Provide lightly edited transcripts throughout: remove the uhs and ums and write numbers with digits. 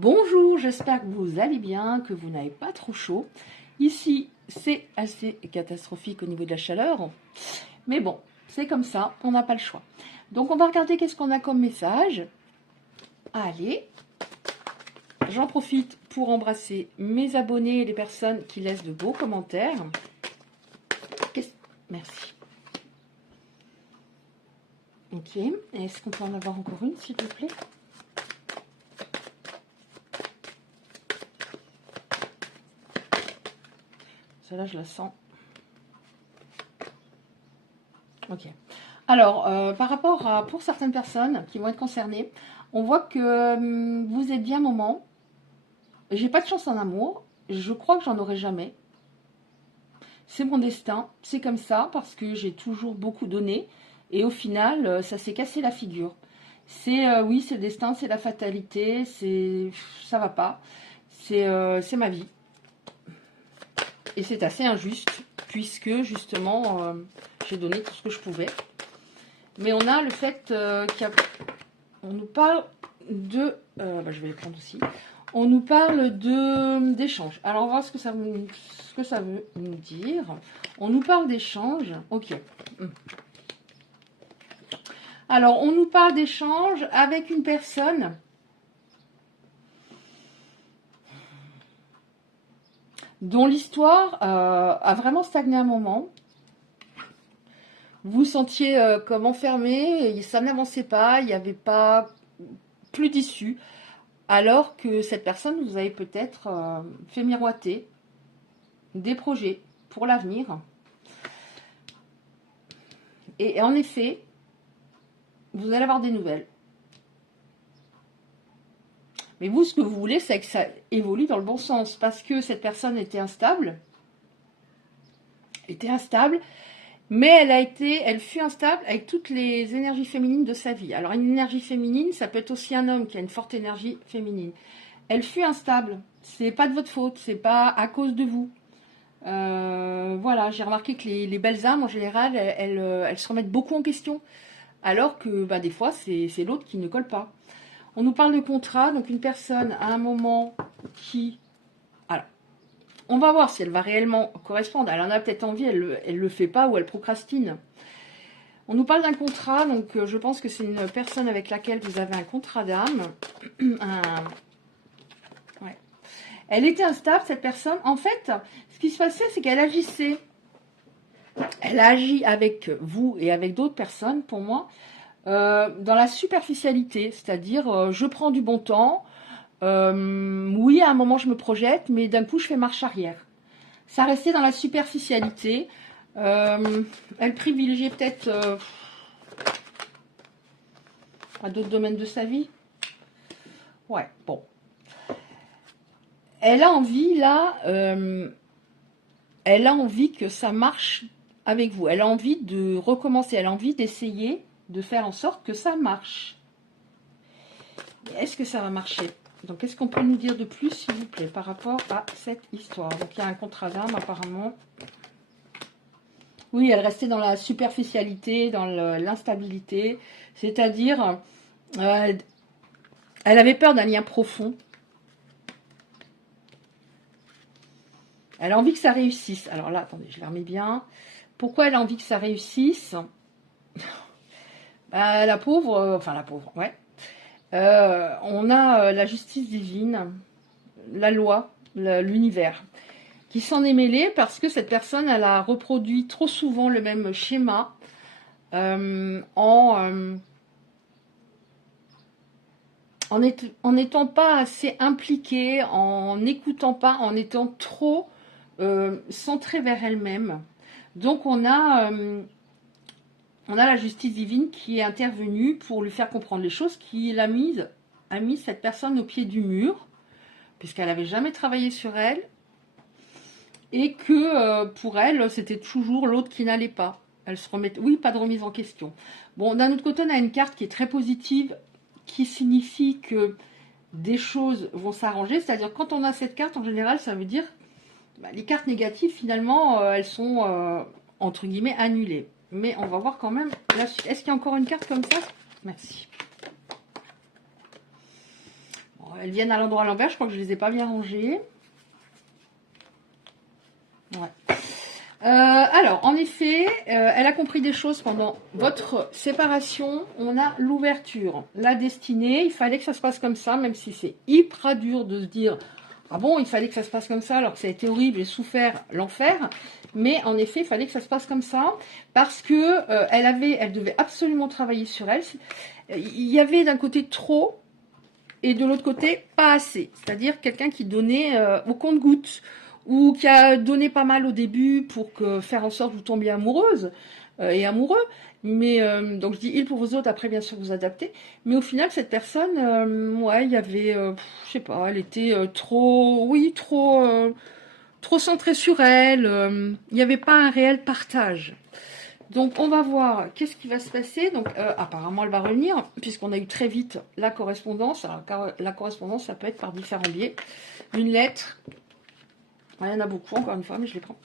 Bonjour, j'espère que vous allez bien, que vous n'avez pas trop chaud. Ici, c'est assez catastrophique au niveau de la chaleur. Mais bon, c'est comme ça, on n'a pas le choix. Donc on va regarder qu'est-ce qu'on a comme message. Allez, j'en profite pour embrasser mes abonnés et les personnes qui laissent de beaux commentaires. Merci. Ok, est-ce qu'on peut en avoir encore une, s'il vous plaît ? Celle-là, je la sens. Ok. Alors, par rapport à, pour certaines personnes qui vont être concernées, on voit que vous êtes bien moment. J'ai pas de chance en amour. Je crois que j'en aurai jamais. C'est mon destin. C'est comme ça parce que j'ai toujours beaucoup donné. Et au final, ça s'est cassé la figure. C'est, oui, c'est le destin, c'est la fatalité. Ça va pas. C'est ma vie. Et c'est assez injuste puisque justement, j'ai donné tout ce que je pouvais. Mais on a le fait qu'on nous parle de... je vais les prendre aussi. On nous parle d'échange. Alors, on va voir ce que ça veut nous dire. On nous parle d'échange. Ok. Alors, on nous parle d'échange avec une personne dont l'histoire a vraiment stagné un moment. Vous vous sentiez comme enfermé, et ça n'avançait pas, il n'y avait pas plus d'issue. Alors que cette personne vous avait peut-être fait miroiter des projets pour l'avenir. Et en effet, vous allez avoir des nouvelles. Mais vous, ce que vous voulez, c'est que ça évolue dans le bon sens. Parce que cette personne était instable. Mais elle fut instable avec toutes les énergies féminines de sa vie. Alors, une énergie féminine, ça peut être aussi un homme qui a une forte énergie féminine. Elle fut instable. C'est pas de votre faute, c'est pas à cause de vous. Voilà, j'ai remarqué que les belles âmes, en général, elles se remettent beaucoup en question. Alors que des fois, c'est l'autre qui ne colle pas. On nous parle de contrat, donc une personne à un moment qui... Alors, on va voir si elle va réellement correspondre. Elle en a peut-être envie, elle le fait pas ou elle procrastine. On nous parle d'un contrat, donc je pense que c'est une personne avec laquelle vous avez un contrat d'âme. Ouais. Elle était instable, cette personne. En fait, ce qui se passait, c'est qu'elle agissait. Elle a agi avec vous et avec d'autres personnes, pour moi, dans la superficialité. C'est-à-dire, je prends du bon temps. Oui, à un moment, je me projette, mais d'un coup, je fais marche arrière. Ça restait dans la superficialité. Elle privilégiait peut-être à d'autres domaines de sa vie. Ouais, bon. Elle a envie, là, elle a envie que ça marche avec vous. Elle a envie de recommencer. Elle a envie d'essayer de faire en sorte que ça marche. Est-ce que ça va marcher? Donc, qu'est-ce qu'on peut nous dire de plus, s'il vous plaît, par rapport à cette histoire? Donc, il y a un contrat d'âme, apparemment. Oui, elle restait dans la superficialité, dans l'instabilité. C'est-à-dire, elle avait peur d'un lien profond. Elle a envie que ça réussisse. Alors là, attendez, je la remets bien. Pourquoi elle a envie que ça réussisse? La pauvre, ouais. On a la justice divine, la loi, l'univers, qui s'en est mêlé parce que cette personne, elle a reproduit trop souvent le même schéma en n'étant pas assez impliquée, en n'écoutant pas, en étant trop centrée vers elle-même. Donc on a la justice divine qui est intervenue pour lui faire comprendre les choses, qui a mis cette personne au pied du mur, puisqu'elle n'avait jamais travaillé sur elle, et que pour elle, c'était toujours l'autre qui n'allait pas. Elle se remet... Oui, pas de remise en question. Bon, d'un autre côté, on a une carte qui est très positive, qui signifie que des choses vont s'arranger. C'est-à-dire, quand on a cette carte, en général, ça veut dire les cartes négatives, finalement, elles sont, entre guillemets, annulées. Mais on va voir quand même la suite. Est-ce qu'il y a encore une carte comme ça? Merci. Bon, elles viennent à l'endroit à l'envers. Je crois que je les ai pas bien rangées. Ouais. Alors, en effet, elle a compris des choses pendant votre séparation. On a l'ouverture, la destinée. Il fallait que ça se passe comme ça, même si c'est hyper dur de se dire « Ah bon, il fallait que ça se passe comme ça alors que ça a été horrible, j'ai souffert l'enfer. » Mais en effet, il fallait que ça se passe comme ça parce que elle devait absolument travailler sur elle. Il y avait d'un côté trop et de l'autre côté pas assez. C'est-à-dire quelqu'un qui donnait au compte-gouttes ou qui a donné pas mal au début pour faire en sorte que vous tombiez amoureuse et amoureux. Mais donc je dis il pour vous autres, après bien sûr vous adaptez. Mais au final, cette personne, ouais, il y avait, je sais pas, elle était trop centrée sur elle. Il n'y avait pas un réel partage. Donc on va voir qu'est-ce qui va se passer. Donc apparemment elle va revenir puisqu'on a eu très vite la correspondance. Alors la correspondance ça peut être par différents biais. Une lettre, il y en a beaucoup encore une fois mais je les prends.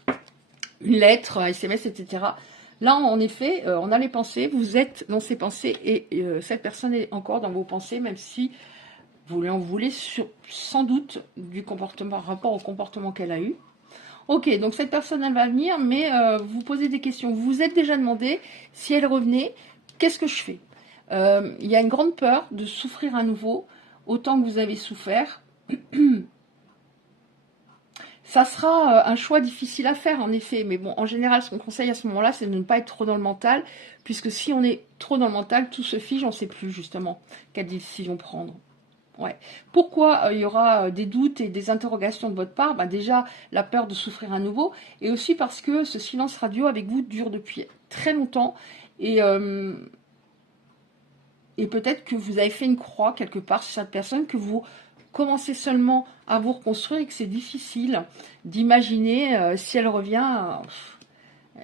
Une lettre, un SMS, etc. Là en effet on a les pensées, vous êtes dans ces pensées et cette personne est encore dans vos pensées même si vous en voulez sans doute du comportement, rapport au comportement qu'elle a eu. Ok, donc cette personne, elle va venir, mais vous posez des questions. Vous vous êtes déjà demandé, si elle revenait, qu'est-ce que je fais? Il y a une grande peur de souffrir à nouveau, autant que vous avez souffert. Ça sera un choix difficile à faire, en effet. Mais bon, en général, ce qu'on conseille à ce moment-là, c'est de ne pas être trop dans le mental, puisque si on est trop dans le mental, tout se fige, on ne sait plus, justement, quelle décision prendre. Ouais. Pourquoi il y aura des doutes et des interrogations de votre part? Déjà, la peur de souffrir à nouveau, et aussi parce que ce silence radio avec vous dure depuis très longtemps, et peut-être que vous avez fait une croix quelque part sur cette personne, que vous commencez seulement à vous reconstruire et que c'est difficile d'imaginer si elle revient,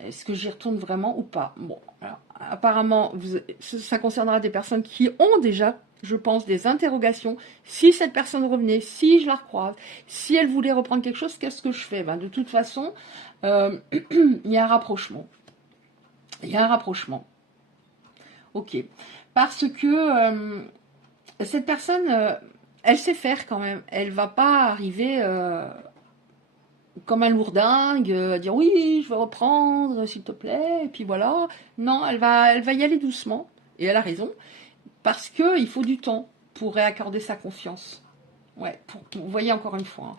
est-ce que j'y retourne vraiment ou pas? Bon, alors, apparemment, ça concernera des personnes qui ont déjà, je pense, des interrogations. Si cette personne revenait, si je la recroise, si elle voulait reprendre quelque chose, qu'est-ce que je fais? De toute façon, il y a un rapprochement. Il y a un rapprochement. Ok. Parce que cette personne, elle sait faire quand même. Elle va pas arriver comme un lourdingue, à dire oui, je vais reprendre, s'il te plaît, et puis voilà. Non, elle va y aller doucement, et elle a raison, parce qu'il faut du temps pour réaccorder sa confiance. Ouais, vous voyez encore une fois.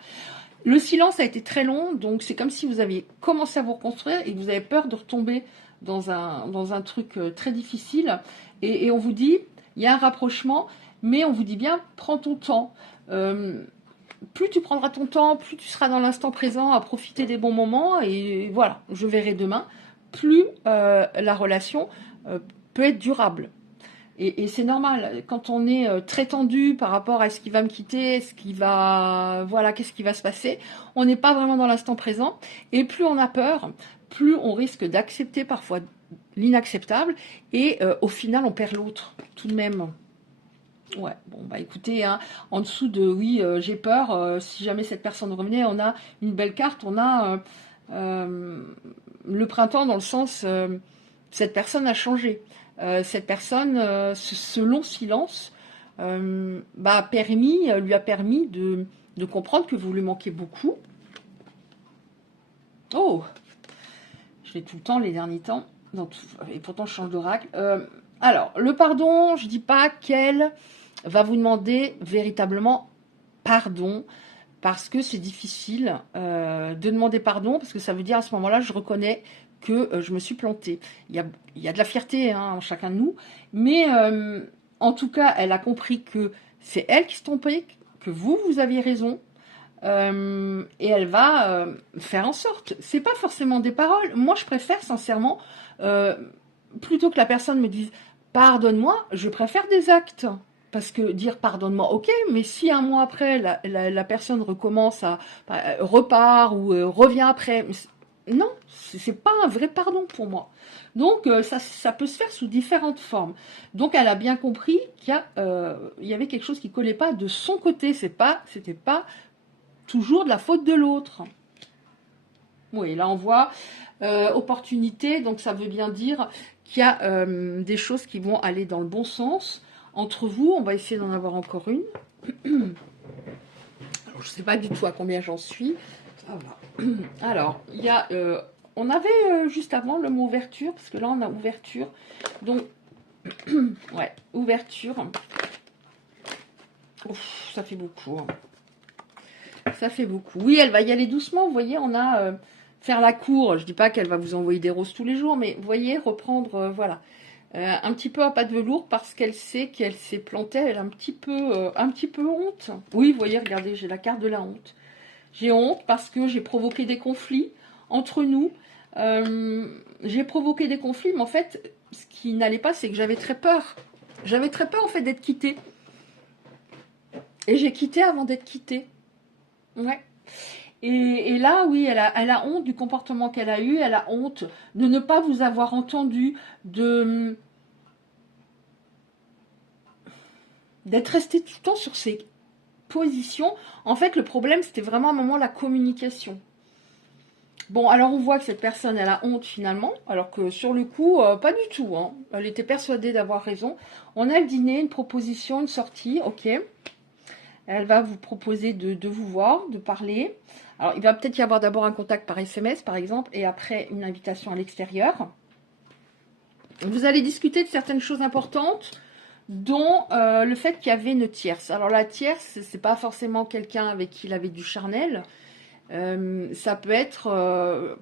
Le silence a été très long, donc c'est comme si vous aviez commencé à vous reconstruire et que vous avez peur de retomber dans un truc très difficile. Et on vous dit, il y a un rapprochement, mais on vous dit bien, prends ton temps. Plus tu prendras ton temps, plus tu seras dans l'instant présent à profiter des bons moments, et voilà, je verrai demain, plus la relation peut être durable. Et c'est normal, quand on est très tendu par rapport à ce qui va me quitter, qu'est-ce qui va se passer, on n'est pas vraiment dans l'instant présent, et plus on a peur, plus on risque d'accepter parfois l'inacceptable, et au final on perd l'autre, tout de même. Ouais, bon, écoutez, hein, en dessous de oui, j'ai peur, si jamais cette personne revenait, on a une belle carte, on a le printemps dans le sens, cette personne a changé. Cette personne, ce long silence, lui a permis de comprendre que vous lui manquez beaucoup. Oh, je l'ai tout le temps les derniers temps, et pourtant je change d'oracle. Alors, le pardon, je dis pas qu'elle va vous demander véritablement pardon, parce que c'est difficile de demander pardon, parce que ça veut dire à ce moment-là, je reconnais que je me suis plantée. Il y a de la fierté en chacun de nous, mais en tout cas, elle a compris que c'est elle qui se trompait, que vous aviez raison, et elle va faire en sorte. C'est pas forcément des paroles. Moi, je préfère sincèrement, plutôt que la personne me dise pardonne-moi, je préfère des actes. Parce que dire pardonne-moi, ok, mais si un mois après, la personne recommence repart ou revient après, non, c'est pas un vrai pardon pour moi. Donc ça peut se faire sous différentes formes. Donc elle a bien compris qu'il y avait quelque chose qui collait pas de son côté. C'était pas toujours de la faute de l'autre. Oui, là on voit opportunité, donc ça veut bien dire qu'il y a des choses qui vont aller dans le bon sens. Entre vous, on va essayer d'en avoir encore une. je ne sais pas du tout à combien j'en suis. Ça va. Alors, il y a... on avait juste avant le mot ouverture, parce que là, on a ouverture. Donc, ouais, ouverture. Ouf, ça fait beaucoup. Hein. Ça fait beaucoup. Oui, elle va y aller doucement. Vous voyez, on a faire la cour. Je dis pas qu'elle va vous envoyer des roses tous les jours, mais vous voyez, reprendre, voilà. Un petit peu à pas de velours parce qu'elle sait qu'elle s'est plantée. Elle a un petit peu honte. Oui, vous voyez, regardez, j'ai la carte de la honte. J'ai honte parce que j'ai provoqué des conflits entre nous. J'ai provoqué des conflits, mais en fait, ce qui n'allait pas, c'est que j'avais très peur. J'avais très peur, en fait, d'être quittée. Et j'ai quitté avant d'être quittée. Ouais. Et là, oui, elle a honte du comportement qu'elle a eu. Elle a honte de ne pas vous avoir entendu, d'être restée tout le temps sur ses positions. En fait, le problème, c'était vraiment à un moment la communication. Bon, alors on voit que cette personne, elle a honte finalement, alors que sur le coup, pas du tout. Hein. Elle était persuadée d'avoir raison. On a le dîner, une proposition, une sortie, ok. Elle va vous proposer de vous voir, de parler. Alors, il va peut-être y avoir d'abord un contact par SMS, par exemple, et après une invitation à l'extérieur. Vous allez discuter de certaines choses importantes, dont le fait qu'il y avait une tierce. Alors, la tierce, c'est pas forcément quelqu'un avec qui il avait du charnel. Ça peut être...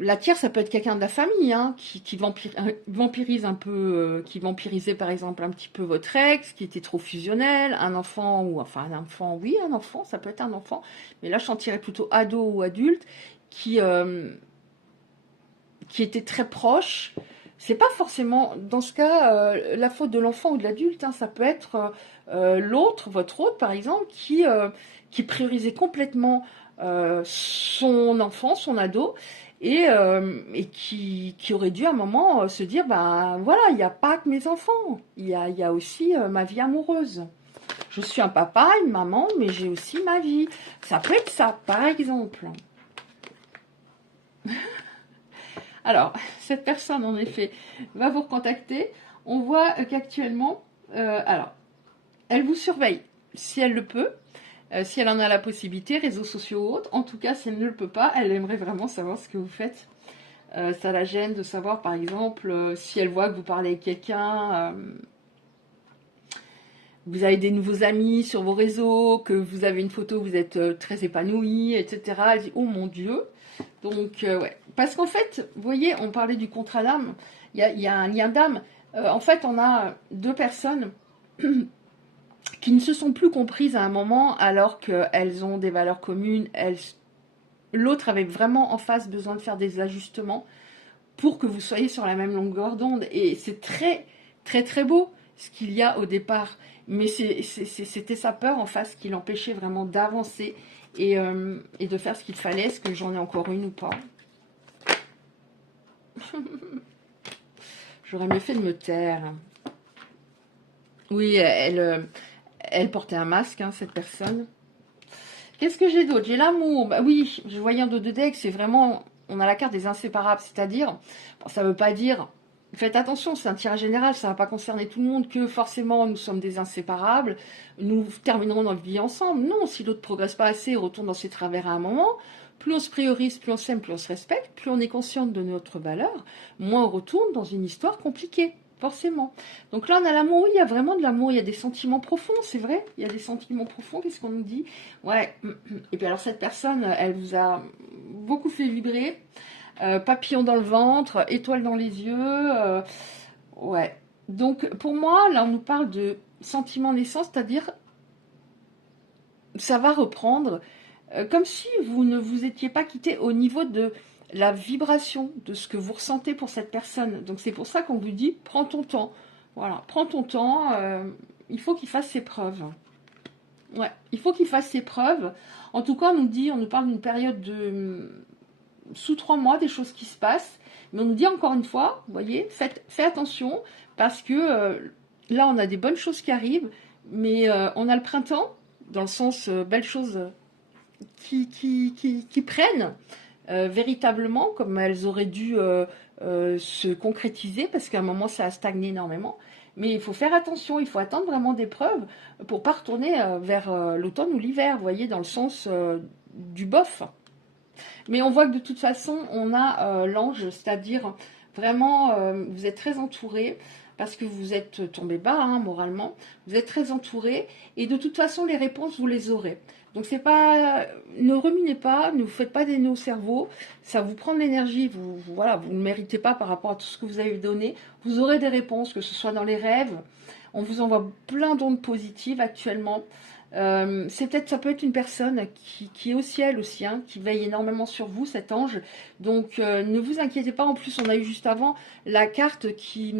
la tierce, ça peut être quelqu'un de la famille, hein, qui vampirise un peu, qui vampirisait par exemple un petit peu votre ex, qui était trop fusionnel, un enfant, ou enfin un enfant, oui, un enfant, ça peut être un enfant, mais là je sentirais plutôt ado ou adulte, qui était très proche. C'est pas forcément, dans ce cas, la faute de l'enfant ou de l'adulte, hein, ça peut être l'autre, votre autre par exemple, qui priorisait complètement son enfant, son ado, et qui aurait dû à un moment se dire, ben voilà, il n'y a pas que mes enfants, il y a aussi ma vie amoureuse. Je suis un papa, une maman, mais j'ai aussi ma vie. Ça peut être ça, par exemple. Alors, cette personne, en effet, va vous recontacter. On voit qu'actuellement, alors, elle vous surveille si elle le peut. Si elle en a la possibilité, réseaux sociaux ou autres. En tout cas, si elle ne le peut pas, elle aimerait vraiment savoir ce que vous faites. Ça la gêne de savoir, par exemple, si elle voit que vous parlez avec quelqu'un, vous avez des nouveaux amis sur vos réseaux, que vous avez une photo, vous êtes très épanoui, etc. Elle dit, oh mon Dieu. Donc, ouais. Parce qu'en fait, vous voyez, on parlait du contrat d'âme. Il y a un lien d'âme. En fait, on a deux personnes qui ne se sont plus comprises à un moment alors qu'elles ont des valeurs communes. L'autre avait vraiment en face besoin de faire des ajustements pour que vous soyez sur la même longueur d'onde. Et c'est très, très, très beau ce qu'il y a au départ. Mais c'était sa peur en face qui l'empêchait vraiment d'avancer et de faire ce qu'il fallait. Est-ce que j'en ai encore une ou pas? J'aurais mieux fait de me taire. Oui, elle portait un masque, hein, cette personne. Qu'est-ce que j'ai d'autre? J'ai l'amour. Bah oui, je voyais en dos de deck, c'est vraiment... On a la carte des inséparables, c'est-à-dire... Bon, ça ne veut pas dire... Faites attention, c'est un tirage général, ça ne va pas concerner tout le monde, que forcément nous sommes des inséparables, nous terminerons notre vie ensemble. Non, si l'autre ne progresse pas assez et retourne dans ses travers à un moment, plus on se priorise, plus on s'aime, plus on se respecte, plus on est consciente de notre valeur, moins on retourne dans une histoire compliquée. Forcément. Donc là, on a l'amour, oui, il y a vraiment de l'amour, il y a des sentiments profonds, c'est vrai, il y a des sentiments profonds, qu'est-ce qu'on nous dit? Ouais, et puis alors cette personne, elle vous a beaucoup fait vibrer, papillon dans le ventre, étoile dans les yeux, ouais. Donc pour moi, là, on nous parle de sentiments naissants, c'est-à-dire, ça va reprendre, comme si vous ne vous étiez pas quitté au niveau de la vibration de ce que vous ressentez pour cette personne. Donc c'est pour ça qu'on vous dit, prends ton temps. Voilà, prends ton temps, il faut qu'il fasse ses preuves. Ouais, il faut qu'il fasse ses preuves. En tout cas, on nous parle d'une période de sous 3 mois, des choses qui se passent. Mais on nous dit encore une fois, vous voyez, faites attention, parce que là, on a des bonnes choses qui arrivent, mais on a le printemps, dans le sens belles choses qui prennent. Véritablement, comme elles auraient dû se concrétiser, parce qu'à un moment ça a stagné énormément. Mais il faut faire attention, il faut attendre vraiment des preuves pour pas retourner vers l'automne ou l'hiver, vous voyez, dans le sens du bof. Mais on voit que de toute façon, on a l'ange, c'est-à-dire vraiment, vous êtes très entouré, parce que vous êtes tombé bas, hein, moralement, vous êtes très entouré, et de toute façon, les réponses, vous les aurez. Donc c'est pas, ne ruminez pas, ne vous faites pas des nœuds au cerveau, ça vous prend de l'énergie, voilà, vous ne méritez pas par rapport à tout ce que vous avez donné, vous aurez des réponses, que ce soit dans les rêves, on vous envoie plein d'ondes positives actuellement. Ça peut être une personne qui est au ciel aussi, hein, qui veille énormément sur vous, cet ange. Donc ne vous inquiétez pas, en plus on a eu juste avant la carte qui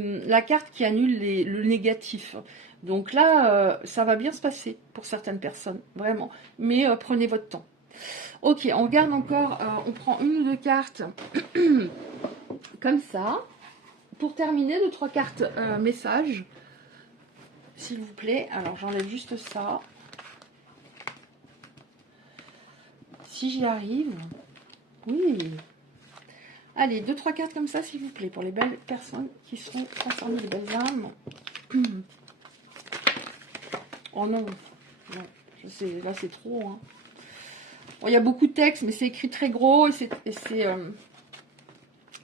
annule le négatif. Donc là, ça va bien se passer pour certaines personnes, vraiment. Mais prenez votre temps. Ok, on regarde encore, on prend une ou deux cartes comme ça. Pour terminer, 2-3 cartes messages, s'il vous plaît. Alors j'enlève juste ça. Si j'y arrive, oui. Allez, 2-3 cartes comme ça, s'il vous plaît, pour les belles personnes qui seront concernées, les belles âmes. Oh non, non, je sais, là c'est trop. Hein. Bon, il y a beaucoup de texte, mais c'est écrit très gros et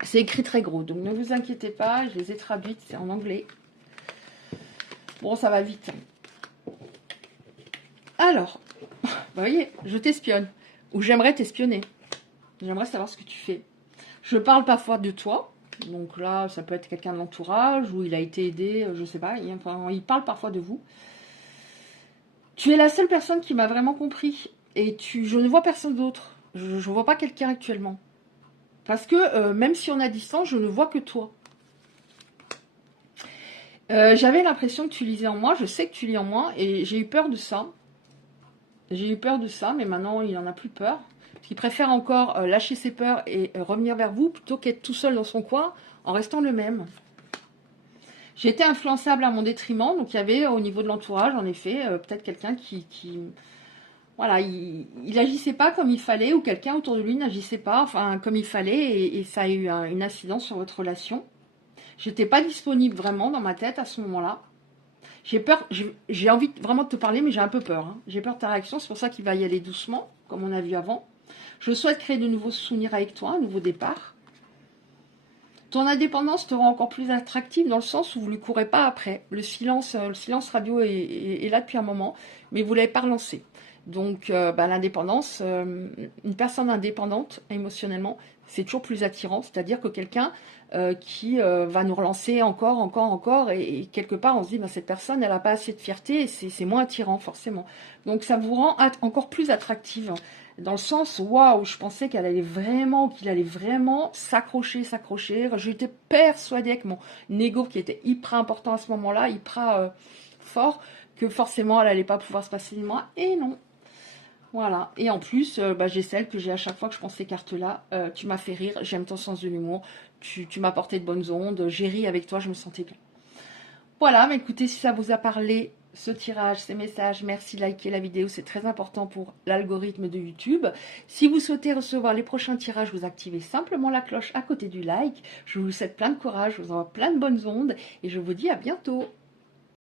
c'est écrit très gros. Donc ne vous inquiétez pas, je les ai traduites, c'est en anglais. Bon, ça va vite. Alors, vous voyez, je t'espionne. Ou j'aimerais t'espionner. J'aimerais savoir ce que tu fais. Je parle parfois de toi. Donc là, ça peut être quelqu'un de l'entourage, ou il a été aidé, je sais pas. Il parle parfois de vous. Tu es la seule personne qui m'a vraiment compris. Et je ne vois personne d'autre. Je ne vois pas quelqu'un actuellement. Parce que même si on est à distance, je ne vois que toi. J'avais l'impression que tu lisais en moi. Je sais que tu lis en moi. Et j'ai eu peur de ça. J'ai eu peur de ça, mais maintenant, il n'en a plus peur. Il préfère encore lâcher ses peurs et revenir vers vous plutôt qu'être tout seul dans son coin en restant le même. J'ai été influençable à mon détriment, donc il y avait au niveau de l'entourage, en effet, peut-être quelqu'un qui voilà, il n'agissait pas comme il fallait, ou quelqu'un autour de lui n'agissait pas enfin, comme il fallait, et ça a eu une incidence sur votre relation. J'étais pas disponible vraiment dans ma tête à ce moment-là. J'ai peur, j'ai envie vraiment de te parler, mais j'ai un peu peur. Hein. J'ai peur de ta réaction, c'est pour ça qu'il va y aller doucement, comme on a vu avant. Je souhaite créer de nouveaux souvenirs avec toi, un nouveau départ. Ton indépendance te rend encore plus attractive dans le sens où vous ne lui courez pas après. Le silence radio est là depuis un moment, mais vous ne l'avez pas relancé. Donc l'indépendance, une personne indépendante émotionnellement, c'est toujours plus attirant. C'est-à-dire que quelqu'un qui va nous relancer encore, et quelque part on se dit cette personne elle n'a pas assez de fierté et c'est moins attirant forcément. Donc ça vous rend encore plus attractive. Dans le sens, waouh, je pensais qu'il allait vraiment s'accrocher. J'étais persuadée avec mon ego qui était hyper important à ce moment-là, hyper fort, que forcément elle n'allait pas pouvoir se passer de moi. Et non. Voilà. Et en plus, j'ai celle que j'ai à chaque fois que je prends ces cartes-là. Tu m'as fait rire, j'aime ton sens de l'humour, tu m'as porté de bonnes ondes, j'ai ri avec toi, je me sentais bien. Voilà, mais écoutez, si ça vous a parlé, ce tirage, ces messages, merci de liker la vidéo, c'est très important pour l'algorithme de YouTube. Si vous souhaitez recevoir les prochains tirages, vous activez simplement la cloche à côté du like. Je vous souhaite plein de courage, je vous envoie plein de bonnes ondes et je vous dis à bientôt.